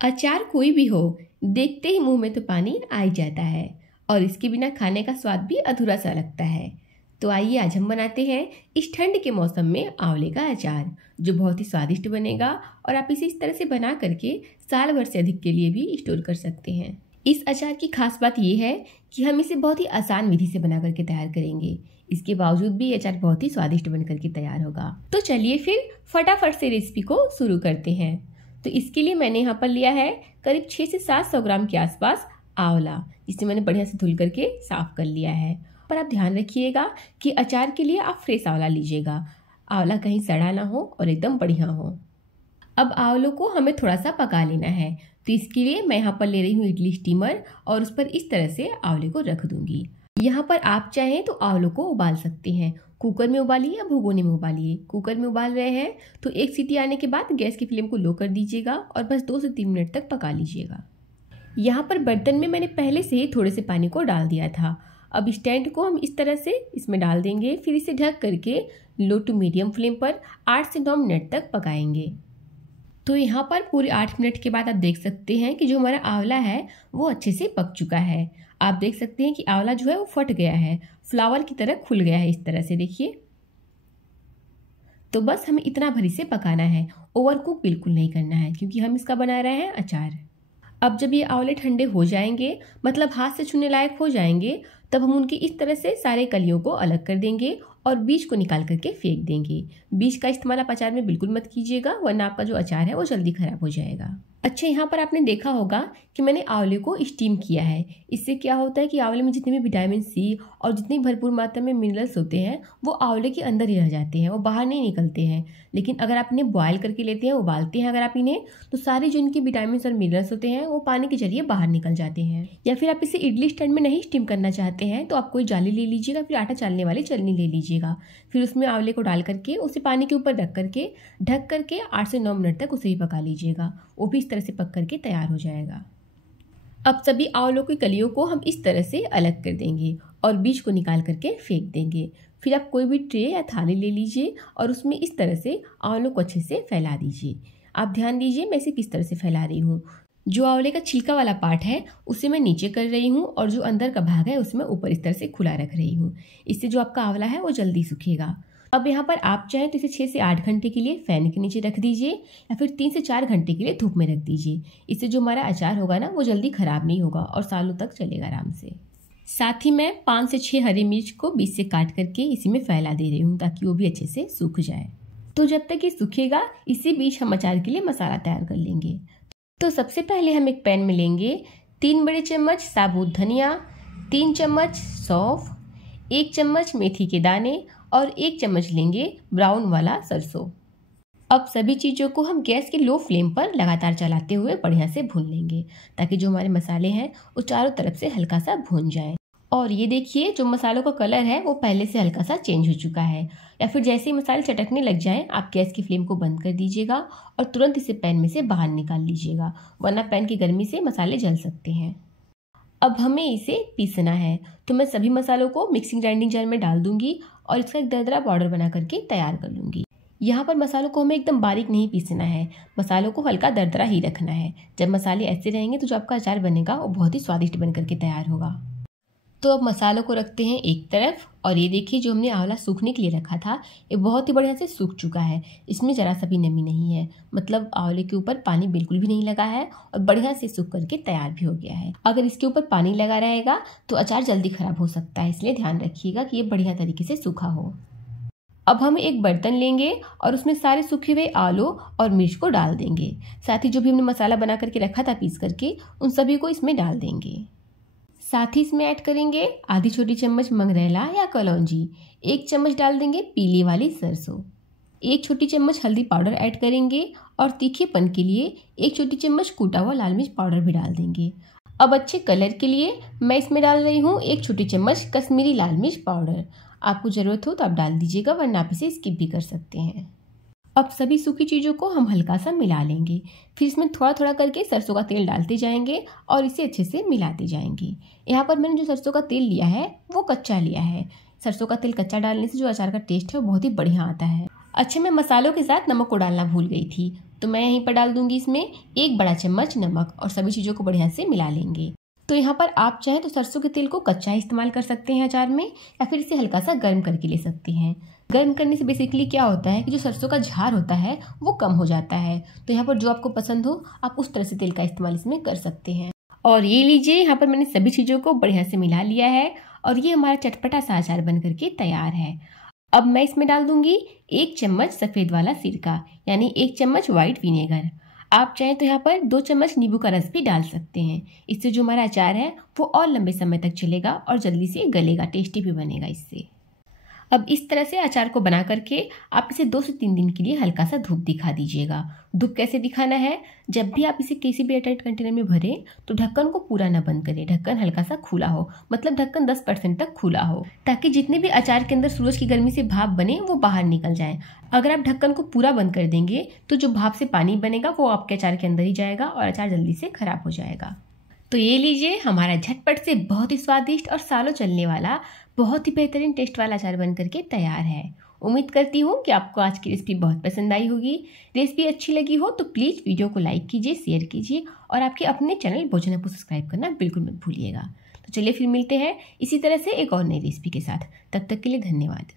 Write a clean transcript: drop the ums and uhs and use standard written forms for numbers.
अचार कोई भी हो, देखते ही मुंह में तो पानी आ ही जाता है और इसके बिना खाने का स्वाद भी अधूरा सा लगता है। तो आइए आज हम बनाते हैं इस ठंड के मौसम में आंवले का अचार, जो बहुत ही स्वादिष्ट बनेगा और आप इसे इस तरह से बना करके साल भर से अधिक के लिए भी स्टोर कर सकते हैं। इस अचार की खास बात यह है कि हम इसे बहुत ही आसान विधि से बना करके तैयार करेंगे। इसके बावजूद भी अचार बहुत ही स्वादिष्ट बन करके तैयार होगा। तो चलिए फिर फटाफट से रेसिपी को शुरू करते हैं। तो इसके लिए मैंने यहाँ पर लिया है करीब 600 से 700 ग्राम के आसपास आंवला, जिसे मैंने बढ़िया से धुल करके साफ कर लिया है। पर आप ध्यान रखिएगा कि अचार के लिए आप फ्रेश आंवला लीजिएगा, आंवला कहीं सड़ा ना हो और एकदम बढ़िया हो। अब आंवलों को हमें थोड़ा सा पका लेना है, तो इसके लिए मैं यहाँ पर ले रही हूँ इडली स्टीमर और उस पर इस तरह से आंवले को रख दूंगी। यहाँ पर आप चाहें तो आंवलों को उबाल सकते हैं, कुकर में उबालिए या भगोने में उबालिए। कुकर में उबाल रहे हैं तो एक सीटी आने के बाद गैस की फ्लेम को लो कर दीजिएगा और बस 2 से 3 मिनट तक पका लीजिएगा। यहाँ पर बर्तन में मैंने पहले से ही थोड़े से पानी को डाल दिया था। अब स्टैंड को हम इस तरह से इसमें डाल देंगे, फिर इसे ढक करके लो टू मीडियम फ्लेम पर 8 से 9 मिनट तक पकाएंगे। तो यहाँ पर पूरे 8 मिनट के बाद आप देख सकते हैं कि जो हमारा आंवला है वो अच्छे से पक चुका है। आप देख सकते हैं कि आंवला जो है वो फट गया है, फ्लावर की तरह खुल गया है इस तरह से, देखिए। तो बस हमें इतना भर इसे पकाना है, ओवर कुक बिल्कुल नहीं करना है, क्योंकि हम इसका बना रहे हैं अचार। अब जब ये आंवले ठंडे हो जाएंगे, मतलब हाथ से छूने लायक हो जाएंगे, तब हम उनकी इस तरह से सारे कलियों को अलग कर देंगे और बीज को निकाल करके फेंक देंगे। बीज का इस्तेमाल आप अचार में बिल्कुल मत कीजिएगा, वरना आपका जो अचार है वो जल्दी खराब हो जाएगा। अच्छा, यहाँ पर आपने देखा होगा कि मैंने आंवले को स्टीम किया है। इससे क्या होता है कि आंवले में जितने भी विटामिन सी और जितनी भरपूर मात्रा में मिनरल्स होते हैं वो आंवले के अंदर ही रह जाते हैं, वो बाहर नहीं निकलते हैं। लेकिन अगर आप इन्हें बॉयल करके लेते हैं, उबालते हैं अगर आप इन्हें, तो सारे जो इनके विटामिन और मिनरल्स होते हैं वो पानी के जरिए बाहर निकल जाते हैं। या फिर आप इसे इडली स्टैंड में नहीं स्टीम करना चाहते हैं तो आप कोई जाली ले लीजिएगा, फिर आटा चालने वाली छलनी ले लीजिएगा, फिर उसमें आंवले को डाल करके उसे पानी के ऊपर ढक करके 8 से 9 मिनट तक उसे भी पका लीजिएगा। वो भी इस तरह से पक करके तैयार हो जाएगा। अब सभी आंवलों की कलियों को हम इस तरह से अलग कर देंगे और बीज को निकाल करके फेंक देंगे। फिर आप कोई भी ट्रे या थाली ले लीजिए और उसमें इस तरह से आंवलों को अच्छे से फैला दीजिए। आप ध्यान दीजिए मैं इसे किस तरह से फैला रही हूँ। जो आंवले का छिलका वाला पार्ट है उसे मैं नीचे कर रही हूँ और जो अंदर का भाग है उसमें ऊपर इस तरह से खुला रख रही हूँ। इससे जो आपका आंवला है वो जल्दी सूखेगा। अब यहाँ पर आप चाहें तो इसे 6 से 8 घंटे के लिए फैन के नीचे रख दीजिए या फिर 3 से 4 घंटे के लिए धूप में रख दीजिए। इससे जो हमारा अचार होगा ना वो जल्दी खराब नहीं होगा और सालों तक चलेगा आराम से। साथ ही मैं 5 से 6 हरी मिर्च को बीच से काट करके इसी में फैला दे रही हूँ ताकि वो भी अच्छे से सूख जाए। तो जब तक ये सूखेगा इसी बीच हम अचार के लिए मसाला तैयार कर लेंगे। तो सबसे पहले हम एक पैन में लेंगे 3 बड़े चम्मच साबुत धनिया, 3 चम्मच सौंफ, 1 चम्मच मेथी के दाने और 1 चम्मच लेंगे ब्राउन वाला सरसों। अब सभी चीज़ों को हम गैस के लो फ्लेम पर लगातार चलाते हुए बढ़िया से भून लेंगे ताकि जो हमारे मसाले हैं वो चारों तरफ से हल्का सा भून जाए। और ये देखिए जो मसालों का कलर है वो पहले से हल्का सा चेंज हो चुका है। या फिर जैसे ही मसाले चटकने लग जाएं आप गैस की फ्लेम को बंद कर दीजिएगा और तुरंत इसे पैन में से बाहर निकाल लीजिएगा, वरना पैन की गर्मी से मसाले जल सकते हैं। अब हमें इसे पीसना है, तो मैं सभी मसालों को मिक्सिंग ग्राइंडिंग जार में डाल दूंगी और इसका एक दरदरा पाउडर बना करके तैयार कर लूँगी। यहाँ पर मसालों को हमें एकदम बारीक नहीं पीसना है, मसालों को हल्का दरदरा ही रखना है। जब मसाले ऐसे रहेंगे तो जो आपका अचार बनेगा वो बहुत ही स्वादिष्ट बन करके तैयार होगा। तो अब मसालों को रखते हैं एक तरफ और ये देखिए जो हमने आंवला सूखने के लिए रखा था ये बहुत ही बढ़िया से सूख चुका है। इसमें ज़रा सा भी नमी नहीं है, मतलब आंवले के ऊपर पानी बिल्कुल भी नहीं लगा है और बढ़िया से सूख करके तैयार भी हो गया है। अगर इसके ऊपर पानी लगा रहेगा तो अचार जल्दी खराब हो सकता है, इसलिए ध्यान रखिएगा कि ये बढ़िया तरीके से सूखा हो। अब हम एक बर्तन लेंगे और उसमें सारे सूखे हुए आलू और मिर्च को डाल देंगे। साथ ही जो भी हमने मसाला बना करके रखा था पीस करके उन सभी को इसमें डाल देंगे। साथ ही इसमें ऐड करेंगे आधी छोटी चम्मच मंगरेला या कलौंजी, 1 चम्मच डाल देंगे पीली वाली सरसों, 1 छोटी चम्मच हल्दी पाउडर ऐड करेंगे और तीखेपन के लिए 1 छोटी चम्मच कूटा हुआ लाल मिर्च पाउडर भी डाल देंगे। अब अच्छे कलर के लिए मैं इसमें डाल रही हूँ 1 छोटी चम्मच कश्मीरी लाल मिर्च पाउडर। आपको ज़रूरत हो तो आप डाल दीजिएगा, वरना आप इसे स्किप भी कर सकते हैं। अब सभी सूखी चीज़ों को हम हल्का सा मिला लेंगे, फिर इसमें थोड़ा थोड़ा करके सरसों का तेल डालते जाएंगे और इसे अच्छे से मिलाते जाएंगे। यहाँ पर मैंने जो सरसों का तेल लिया है वो कच्चा लिया है। सरसों का तेल कच्चा डालने से जो अचार का टेस्ट है वो बहुत ही बढ़िया आता है। अच्छा, मैं मसालों के साथ नमक को डालना भूल गई थी, तो मैं यहीं पर डाल दूंगी इसमें 1 बड़ा चम्मच नमक और सभी चीज़ों को बढ़िया से मिला लेंगे। तो यहाँ पर आप चाहें तो सरसों के तेल को कच्चा इस्तेमाल कर सकते हैं अचार में, या फिर इसे हल्का सा गर्म करके ले सकते हैं। गर्म करने से बेसिकली क्या होता है कि जो सरसों का झार होता है वो कम हो जाता है। तो यहाँ पर जो आपको पसंद हो आप उस तरह से तेल का इस्तेमाल इसमें कर सकते हैं। और ये लीजिए, यहाँ पर मैंने सभी चीज़ों को बढ़िया से मिला लिया है और ये हमारा चटपटा सा अचार बन करके तैयार है। अब मैं इसमें डाल दूंगी 1 चम्मच सफ़ेद वाला सिरका, यानी 1 चम्मच व्हाइट विनेगर। आप चाहें तो यहाँ पर 2 चम्मच नींबू का रस भी डाल सकते हैं। इससे जो हमारा अचार है वो और लंबे समय तक चलेगा और जल्दी से गलेगा, टेस्टी भी बनेगा इससे। अब इस तरह से अचार को बना करके आप इसे 2 से 3 दिन के लिए हल्का सा धूप दिखा दीजिएगा। धूप कैसे दिखाना है, जब भी आप इसे किसी भी एयरटाइट कंटेनर में भरें तो ढक्कन को पूरा ना बंद करें, ढक्कन हल्का सा खुला हो, मतलब ढक्कन 10% तक खुला हो, ताकि जितने भी अचार के अंदर सूरज की गर्मी से भाप बने वो बाहर निकल जाए। अगर आप ढक्कन को पूरा बंद कर देंगे तो जो भाप से पानी बनेगा वो आपके अचार के अंदर ही जाएगा और अचार जल्दी से खराब हो जाएगा। तो ये लीजिए, हमारा झटपट से बहुत ही स्वादिष्ट और सालों चलने वाला बहुत ही बेहतरीन टेस्ट वाला अचार बन करके तैयार है। उम्मीद करती हूँ कि आपको आज की रेसिपी बहुत पसंद आई होगी। रेसिपी अच्छी लगी हो तो प्लीज़ वीडियो को लाइक कीजिए, शेयर कीजिए और आपके अपने चैनल भोजन को सब्सक्राइब करना बिल्कुल मत भूलिएगा। तो चलिए फिर मिलते हैं इसी तरह से एक और नई रेसिपी के साथ। तब तक के लिए धन्यवाद।